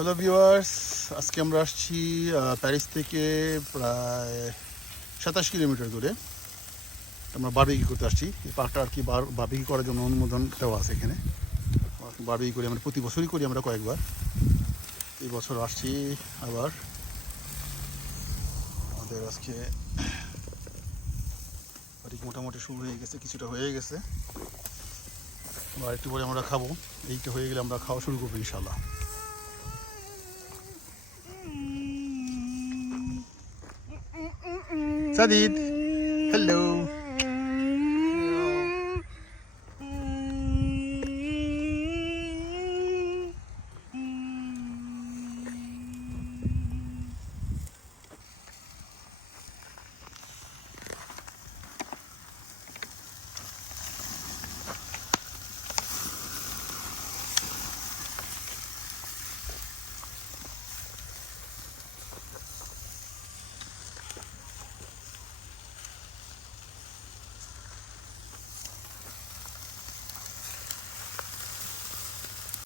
Hello viewers, আজকে আমরা আসছি প্যারিস থেকে প্রায় 27 কিলোমিটার দূরে। আমরা বারবিকিউ করতে আসছি। এই পার্কটা আর কি বারবিকিউ করার জন্য অনুমোদন দেওয়া আছে এখানে। বারবিকিউ করি আমরা, প্রতি বছরই করি আমরা কয়েকবার। এই বছর আসছি আবার। আমাদের আজকে বাড়ি মোটামুটি শুরু হয়ে গেছে, কিছুটা হয়ে গেছে। আর একটু পরে আমরা খাবো। এইটা হয়ে গেলে আমরা খাওয়া শুরু করবো ইনশাল্লাহ। সাদিদ, হ্যালো।